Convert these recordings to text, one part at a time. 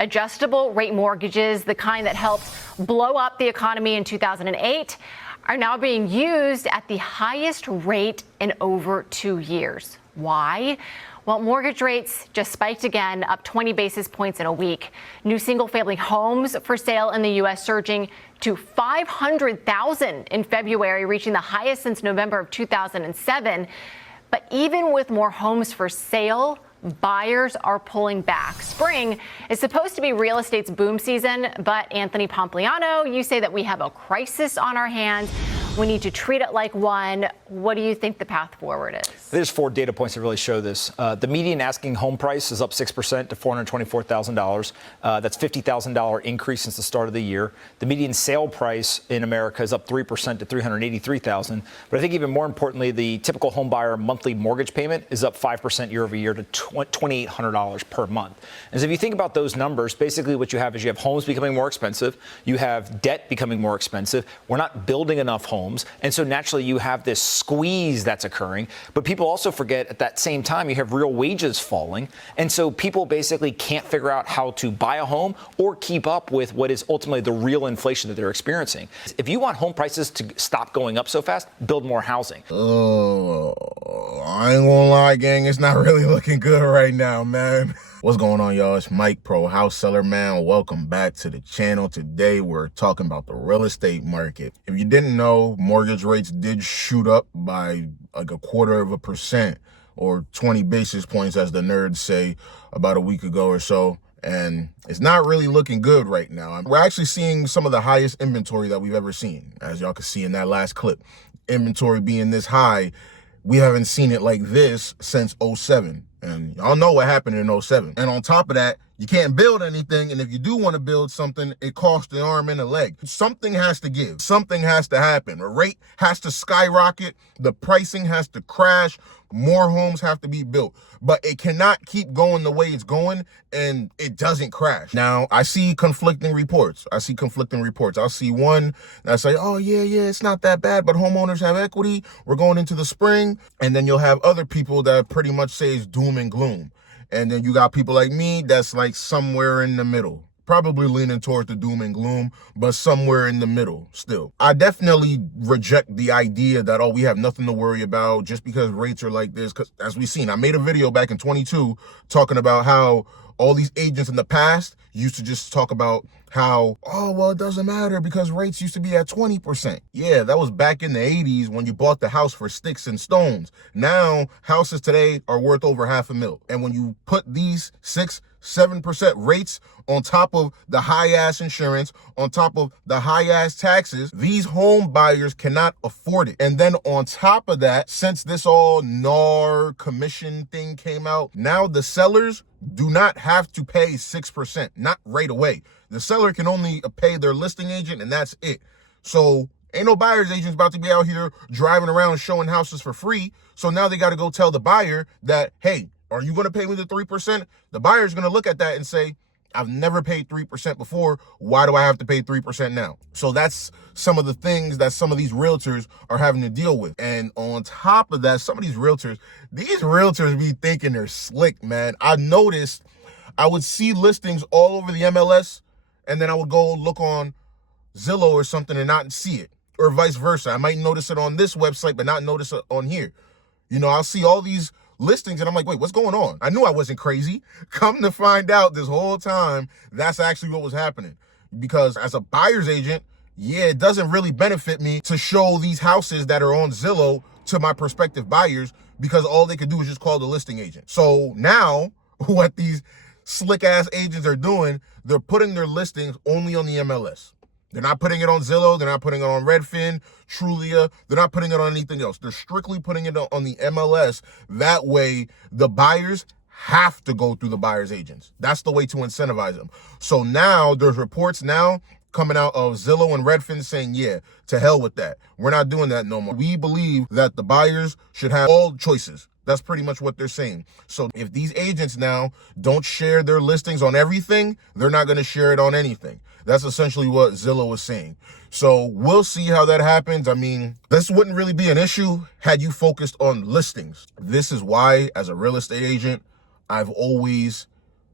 Adjustable rate mortgages, the kind that helped blow up the economy in 2008, are now being used at the highest rate in over 2 years. Why? Well, mortgage rates just spiked again, up 20 basis points in a week. New single-family homes for sale in the U.S. surging to 500,000 in February, reaching the highest since November of 2007. But even with more homes for sale, buyers are pulling back. Spring is supposed to be real estate's boom season, but Anthony Pompliano, you say that we have a crisis on our hands. We need to treat it like one. What do you think the path forward is? There's 4 data points that really show this. The median asking home price is up 6% to $424,000. That's $50,000 increase since the start of the year. The median sale price in America is up 3% to $383,000. But I think even more importantly, the typical home buyer monthly mortgage payment is up 5% year over year to $2,800 per month. And so if you think about those numbers, basically what you have is you have homes becoming more expensive. You have debt becoming more expensive. We're not building enough homes. And so naturally you have this squeeze that's occurring. But people also forget at that same time you have real wages falling. And so people basically can't figure out how to buy a home or keep up with what is ultimately the real inflation that they're experiencing. If you want home prices to stop going up so fast, build more housing. I ain't gonna lie, gang. It's not really looking good right now, man. What's going on, y'all? It's Mike, Pro House Seller Man. Welcome back to the channel. Today, we're talking about the real estate market. If you didn't know, mortgage rates did shoot up by like 0.25% or 20 basis points, as the nerds say, about a week ago or so. And it's not really looking good right now. We're actually seeing some of the highest inventory that we've ever seen, as y'all can see in that last clip. Inventory being this high, we haven't seen it like this since 07. And y'all know what happened in 07. And on top of that, you can't build anything. And if you do want to build something, it costs an arm and a leg. Something has to give. Something has to happen. A rate has to skyrocket. The pricing has to crash. More homes have to be built. But it cannot keep going the way it's going and it doesn't crash. Now, I see conflicting reports. I'll see one that say, oh, yeah, it's not that bad, but homeowners have equity. We're going into the spring. And then you'll have other people that pretty much say it's doom and gloom. And then you got people like me that's like somewhere in the middle. Probably leaning towards the doom and gloom, but somewhere in the middle still. I definitely reject the idea that, oh, we have nothing to worry about just because rates are like this. Because as we've seen, I made a video back in 22 talking about how all these agents in the past used to just talk about how, oh, well, it doesn't matter because rates used to be at 20%. Yeah, that was back in the 80s when you bought the house for sticks and stones. Now, houses today are worth over $500,000. And when you put these 6-7% rates on top of the high-ass insurance, on top of the high-ass taxes, these home buyers cannot afford it. And then on top of that, since this all NAR commission thing came out, now the sellers do not have to pay 6%, not right away. The seller can only pay their listing agent, and that's it. So ain't no buyer's agents about to be out here driving around showing houses for free. So now they got to go tell the buyer that, hey, are you going to pay me the 3%? The buyer's going to look at that and say, I've never paid 3% before. Why do I have to pay 3% now? So that's some of the things that some of these realtors are having to deal with. And on top of that, some of these realtors be thinking they're slick, man. I noticed I would see listings all over the MLS, and then I would go look on Zillow or something and not see it, or vice versa. I might notice it on this website, but not notice it on here. You know, I'll see all these listings and I'm like, wait, what's going on? I knew I wasn't crazy. Come to find out this whole time, that's actually what was happening. Because as a buyer's agent, yeah, it doesn't really benefit me to show these houses that are on Zillow to my prospective buyers because all they could do is just call the listing agent. So now what these slick ass agents are doing, they're putting their listings only on the MLS. They're not putting it on Zillow. They're not putting it on Redfin, Trulia. They're not putting it on anything else. They're strictly putting it on the MLS. That way, the buyers have to go through the buyer's agents. That's the way to incentivize them. So now there's reports now coming out of Zillow and Redfin saying, yeah, to hell with that. We're not doing that no more. We believe that the buyers should have all choices. That's pretty much what they're saying. So if these agents now don't share their listings on everything, they're not going to share it on anything. That's essentially what Zillow is saying. So we'll see how that happens. I mean, this wouldn't really be an issue had you focused on listings. This is why, as a real estate agent, I've always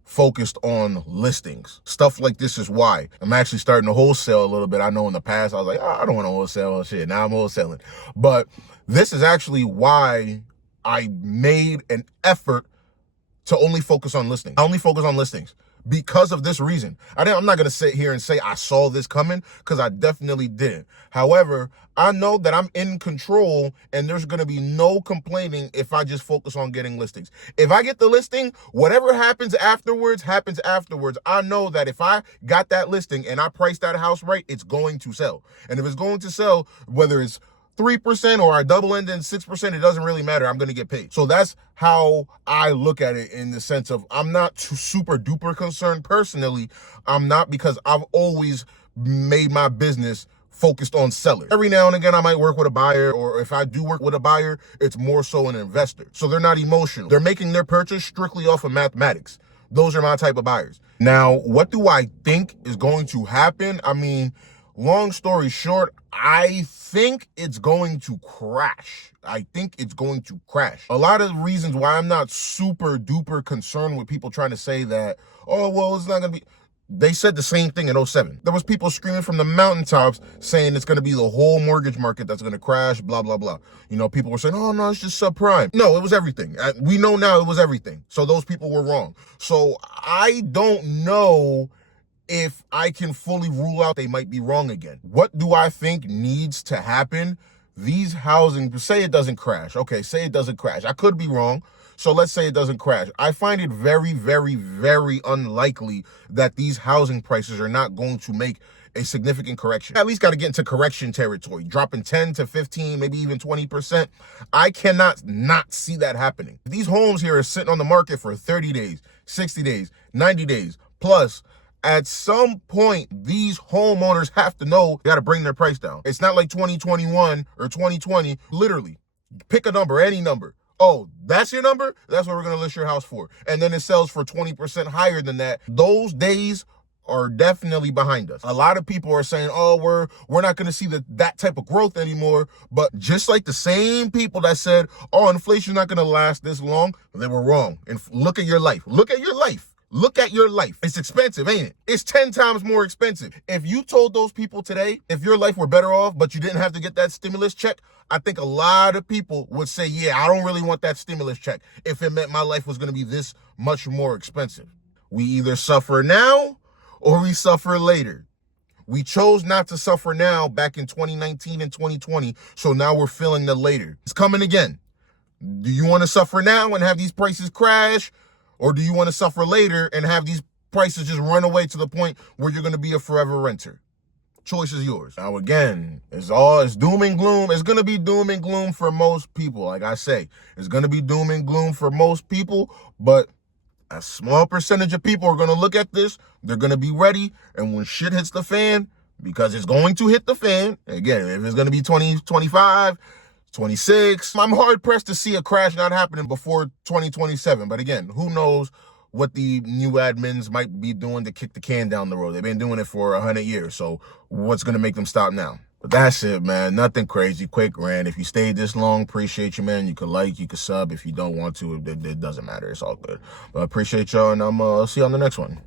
focused on listings. Stuff like this is why I'm actually starting to wholesale a little bit. I know in the past I was like, I don't want to wholesale shit. Now I'm wholesaling. But this is actually why I made an effort to only focus on listings. I only focus on listings because of this reason. I'm not going to sit here and say I saw this coming, because I definitely didn't. However, I know that I'm in control and there's going to be no complaining if I just focus on getting listings. If I get the listing, whatever happens afterwards, happens afterwards. I know that if I got that listing and I priced that house right, it's going to sell. And if it's going to sell, whether it's 3% or I double end in 6%, it doesn't really matter. I'm going to get paid. So that's how I look at it, in the sense of I'm not too super duper concerned personally. I'm not, because I've always made my business focused on sellers. Every now and again, I might work with a buyer, or if I do work with a buyer, it's more so an investor. So they're not emotional. They're making their purchase strictly off of mathematics. Those are my type of buyers. Now, what do I think is going to happen? I mean, long story short, I think it's going to crash. I think it's going to crash. A lot of reasons why I'm not super duper concerned with people trying to say that, oh, well, it's not going to be. They said the same thing in 07. There was people screaming from the mountaintops saying it's going to be the whole mortgage market that's going to crash, blah, blah, blah. You know, people were saying, oh, no, it's just subprime. No, it was everything. We know now it was everything. So those people were wrong. So I don't know if I can fully rule out they might be wrong again. What do I think needs to happen? These housing, say it doesn't crash. Okay, say it doesn't crash. I could be wrong. So let's say it doesn't crash. I find it very, very, very unlikely that these housing prices are not going to make a significant correction. At least got to get into correction territory, dropping 10 to 15, maybe even 20%. I cannot not see that happening. These homes here are sitting on the market for 30 days, 60 days, 90 days, plus at some point, these homeowners have to know they got to bring their price down. It's not like 2021 or 2020. Literally, pick a number, any number. Oh, that's your number? That's what we're going to list your house for. And then it sells for 20% higher than that. Those days are definitely behind us. A lot of people are saying, oh, we're not going to see that type of growth anymore. But just like the same people that said, oh, inflation's not going to last this long, they were wrong. And look at your life. Look at your life. Look at your life. It's expensive, ain't it? It's 10 times more expensive. If you told those people today, if your life were better off, but you didn't have to get that stimulus check, I think a lot of people would say, yeah, I don't really want that stimulus check if it meant my life was going to be this much more expensive. We either suffer now or we suffer later. We chose not to suffer now back in 2019 and 2020, so now we're feeling the later. It's coming again. Do you want to suffer now and have these prices crash? Or do you want to suffer later and have these prices just run away to the point where you're going to be a forever renter? Choice is yours. Now, again, it's doom and gloom. It's going to be doom and gloom for most people. Like I say, it's going to be doom and gloom for most people, but a small percentage of people are going to look at this. They're going to be ready. And when shit hits the fan, because it's going to hit the fan, again, if it's going to be 2025, 26, I'm hard pressed to see a crash not happening before 2027. But again, who knows what the new admins might be doing to kick the can down the road. They've been doing it for 100 years. So what's going to make them stop now? But that's it, man. Nothing crazy. Quick rant. If you stayed this long, appreciate you, man. You could like, you could sub. If you don't want to, it doesn't matter. It's all good. But I appreciate y'all, and I'll see you on the next one.